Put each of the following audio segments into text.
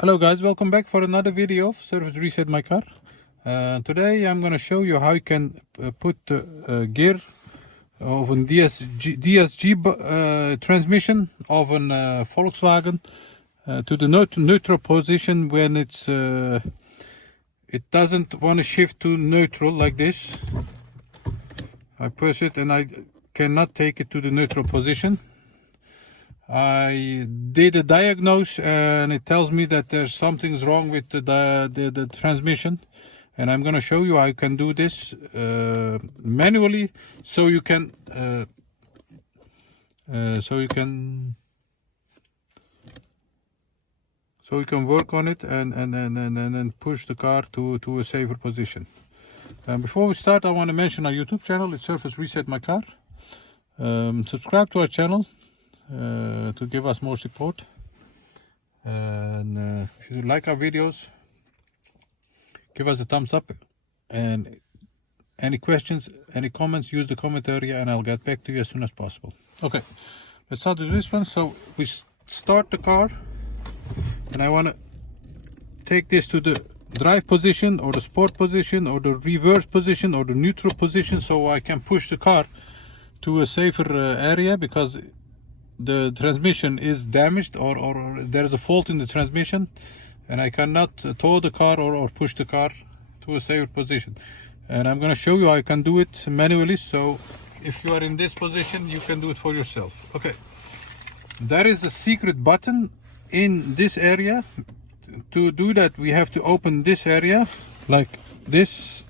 Hello guys, welcome back for another video of Service Reset My Car. Today I'm going to show you how you can put the gear of a DSG transmission of a Volkswagen to the neutral position when it doesn't want to shift to neutral like this. I push it and I cannot take it to the neutral position. I did a diagnose and it tells me that there's something's wrong with the transmission, and I'm going to show you how you can do this manually, so you can work on it and push the car to a safer position. Before we start, I want to mention our YouTube channel. It's Service Reset My Car. Subscribe to our channel to give us more support, and if you like our videos, give us a thumbs up, and any questions, any comments, use the comment area and I'll get back to you as soon as possible. Okay, let's start with this one. So we start the car and I want to take this to the drive position or the sport position or the reverse position or the neutral position, so I can push the car to a safer area, because the transmission is damaged or there's a fault in the transmission and I cannot tow the car or push the car to a safer position. And I'm going to show you how you can do it manually, so if you are in this position you can do it for yourself. Okay, there is a secret button in this area. To do that we have to open this area like this.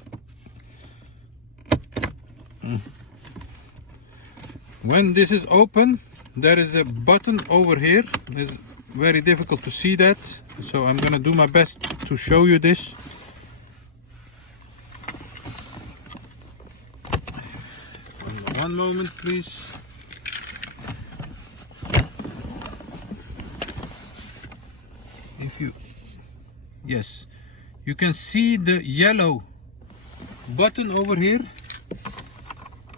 When this is open, there is a button over here. It's very difficult to see that, so I'm gonna do my best to show you this. One moment please. Yes, you can see the yellow button over here.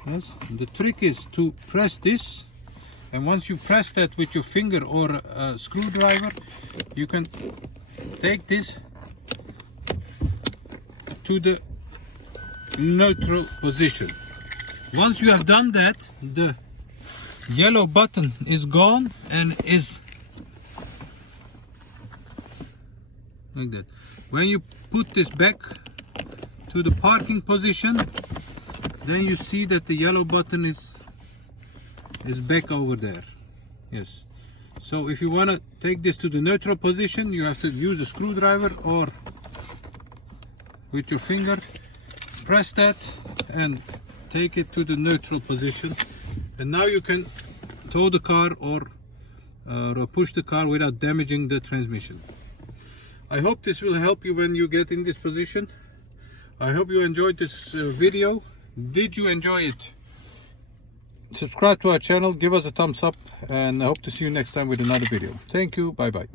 Yes, the trick is to press this, and once you press that with your finger or a screwdriver, you can take this to the neutral position. Once you have done that, the yellow button is gone and is like that. When you put this back to the parking position, then you see that the yellow button is back over there. Yes, so if you want to take this to the neutral position, you have to use a screwdriver or with your finger press that and take it to the neutral position, and now you can tow the car or push the car without damaging the transmission. I hope this will help you when you get in this position. I hope you enjoyed this video. Did you enjoy it? Subscribe to our channel, give us a thumbs up, and I hope to see you next time with another video. Thank you, bye bye.